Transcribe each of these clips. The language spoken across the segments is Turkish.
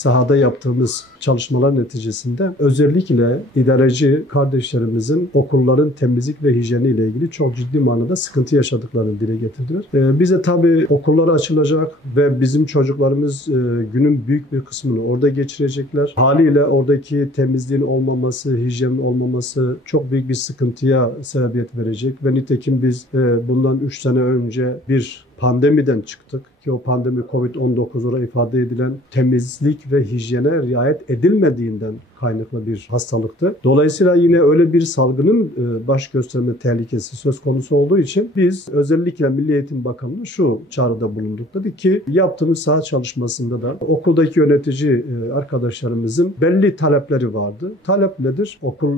sahada yaptığımız çalışmalar neticesinde özellikle idareci kardeşlerimizin okulların temizlik ve hijyeni ile ilgili çok ciddi manada sıkıntı yaşadıklarını dile getirdiler. Bize tabii okullar açılacak ve bizim çocuklarımız günün büyük bir kısmını orada geçirecekler. Haliyle oradaki temizliğin olmaması, hijyenin olmaması çok büyük bir sıkıntıya sebebiyet verecek ve nitekim biz bundan 3 sene önce bir pandemiden çıktık ki o pandemi Covid-19 olarak ifade edilen temizlik ve hijyene riayet edilmediğinden kaynaklı bir hastalıktı. Dolayısıyla yine öyle bir salgının baş gösterme tehlikesi söz konusu olduğu için biz özellikle Milli Eğitim Bakanlığı şu çağrıda bulunduk. Dedi ki yaptığımız saha çalışmasında da okuldaki yönetici arkadaşlarımızın belli talepleri vardı. Talep nedir? Okul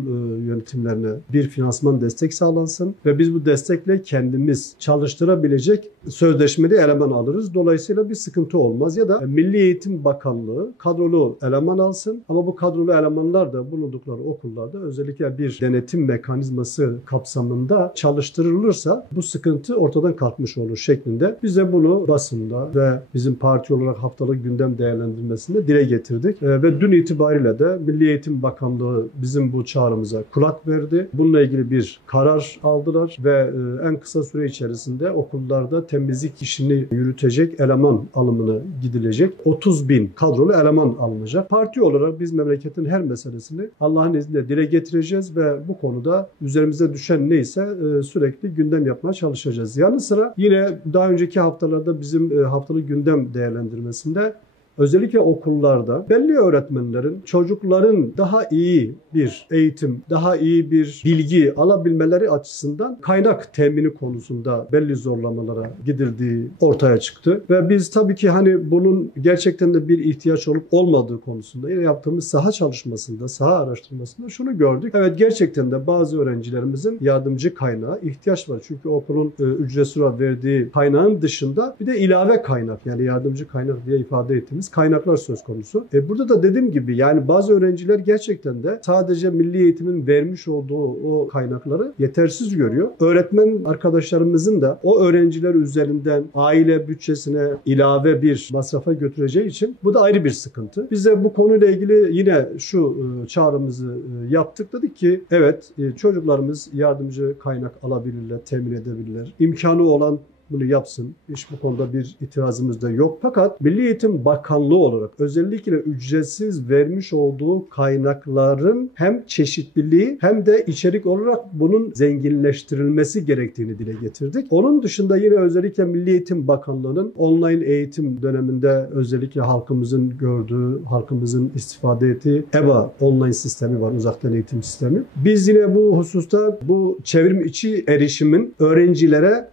yönetimlerine bir finansman destek sağlansın ve biz bu destekle kendimiz çalıştırabilecek sözleşmeli eleman alırız. Dolayısıyla bir sıkıntı olmaz ya da Milli Eğitim Bakanlığı kadrolu eleman alsın ama bu kadrolu elemanlar da bulundukları okullarda özellikle bir denetim mekanizması kapsamında çalıştırılırsa bu sıkıntı ortadan kalkmış olur şeklinde. Biz de bunu basında ve bizim parti olarak haftalık gündem değerlendirmesinde dile getirdik. Ve dün itibariyle de Milli Eğitim Bakanlığı bizim bu çağrımıza kulak verdi. Bununla ilgili bir karar aldılar ve en kısa süre içerisinde okullarda temizlik işini yürütecek eleman alımına gidilecek. 30.000 kadrolu eleman alınacak. Parti olarak biz memleketin her meselesini Allah'ın izniyle dile getireceğiz ve bu konuda üzerimize düşen neyse sürekli gündem yapmaya çalışacağız. Yanı sıra yine daha önceki haftalarda bizim haftalık gündem değerlendirmesinde özellikle okullarda belli öğretmenlerin çocukların daha iyi bir eğitim, daha iyi bir bilgi alabilmeleri açısından kaynak temini konusunda belli zorlamalara gidildiği ortaya çıktı. Ve biz tabii ki hani bunun gerçekten de bir ihtiyaç olup olmadığı konusunda yine yaptığımız saha çalışmasında, saha araştırmasında şunu gördük. Evet gerçekten de bazı öğrencilerimizin yardımcı kaynağı ihtiyaç var. Çünkü okulun ücretsiz olarak verdiği kaynağın dışında bir de ilave kaynak yani yardımcı kaynak diye ifade ettiğimiz kaynaklar söz konusu. Burada da dediğim gibi yani bazı öğrenciler gerçekten de sadece milli eğitimin vermiş olduğu o kaynakları yetersiz görüyor. Öğretmen arkadaşlarımızın da o öğrenciler üzerinden aile bütçesine ilave bir masrafa götüreceği için bu da ayrı bir sıkıntı. Biz de bu konuyla ilgili yine şu çağrımızı yaptık. Dedik ki evet çocuklarımız yardımcı kaynak alabilirler, temin edebilirler. İmkanı olan bunu yapsın. Hiç bu konuda bir itirazımız da yok. Fakat Milli Eğitim Bakanlığı olarak özellikle ücretsiz vermiş olduğu kaynakların hem çeşitliliği hem de içerik olarak bunun zenginleştirilmesi gerektiğini dile getirdik. Onun dışında yine özellikle Milli Eğitim Bakanlığı'nın online eğitim döneminde özellikle halkımızın gördüğü, halkımızın istifade ettiği EBA online sistemi var, uzaktan eğitim sistemi. Biz yine bu hususta bu çevrim içi erişimin öğrencilere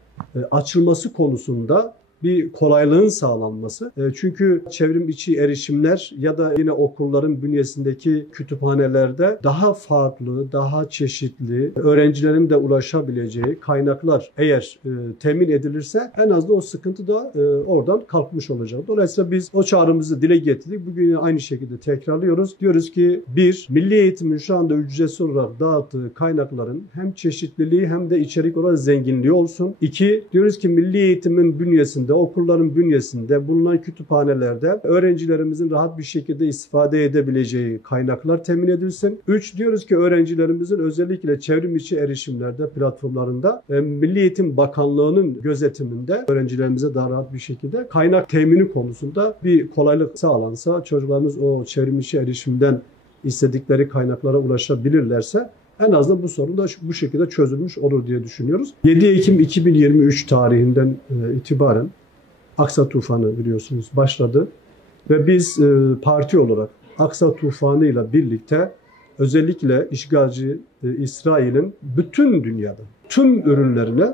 açılması konusunda bir kolaylığın sağlanması. Çünkü çevrim içi erişimler ya da yine okulların bünyesindeki kütüphanelerde daha farklı, daha çeşitli, öğrencilerin de ulaşabileceği kaynaklar eğer temin edilirse en azından o sıkıntı da oradan kalkmış olacak. Dolayısıyla biz o çağrımızı dile getirdik. Bugün aynı şekilde tekrarlıyoruz. Diyoruz ki bir, milli eğitimin şu anda ücretsiz olarak dağıttığı kaynakların hem çeşitliliği hem de içerik olarak zenginliği olsun. İki, diyoruz ki milli eğitimin bünyesinde okulların bünyesinde bulunan kütüphanelerde öğrencilerimizin rahat bir şekilde istifade edebileceği kaynaklar temin edilsin. 3. Diyoruz ki öğrencilerimizin özellikle çevrim içi erişimlerde, platformlarında Milli Eğitim Bakanlığı'nın gözetiminde öğrencilerimize daha rahat bir şekilde kaynak temini konusunda bir kolaylık sağlansa, çocuklarımız o çevrim içi erişimden istedikleri kaynaklara ulaşabilirlerse en azından bu sorun da bu şekilde çözülmüş olur diye düşünüyoruz. 7 Ekim 2023 tarihinden itibaren Aksa Tufanı biliyorsunuz başladı ve biz parti olarak Aksa Tufanı ile birlikte özellikle işgalci İsrail'in bütün dünyada tüm ürünlerine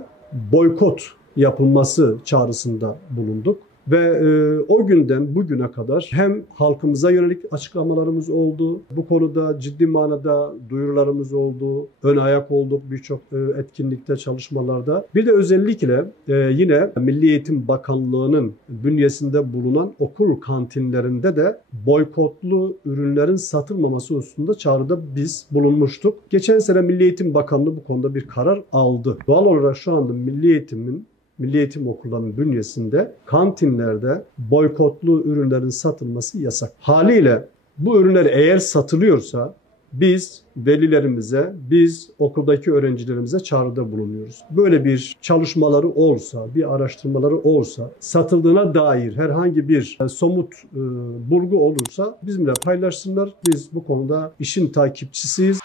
boykot yapılması çağrısında bulunduk. Ve o günden bugüne kadar hem halkımıza yönelik açıklamalarımız oldu, bu konuda ciddi manada duyurularımız oldu, ön ayak olduk birçok etkinlikte, çalışmalarda. Bir de özellikle yine Milli Eğitim Bakanlığı'nın bünyesinde bulunan okul kantinlerinde de boykotlu ürünlerin satılmaması hususunda çağrıda biz bulunmuştuk. Geçen sene Milli Eğitim Bakanlığı bu konuda bir karar aldı. Doğal olarak şu anda milli eğitimin milli eğitim okullarının bünyesinde kantinlerde boykotlu ürünlerin satılması yasak. Haliyle bu ürünler eğer satılıyorsa biz velilerimize, biz okuldaki öğrencilerimize çağrıda bulunuyoruz. Böyle bir çalışmaları olsa, bir araştırmaları olsa, satıldığına dair herhangi bir somut bulgu olursa bizimle paylaşsınlar. Biz bu konuda işin takipçisiyiz.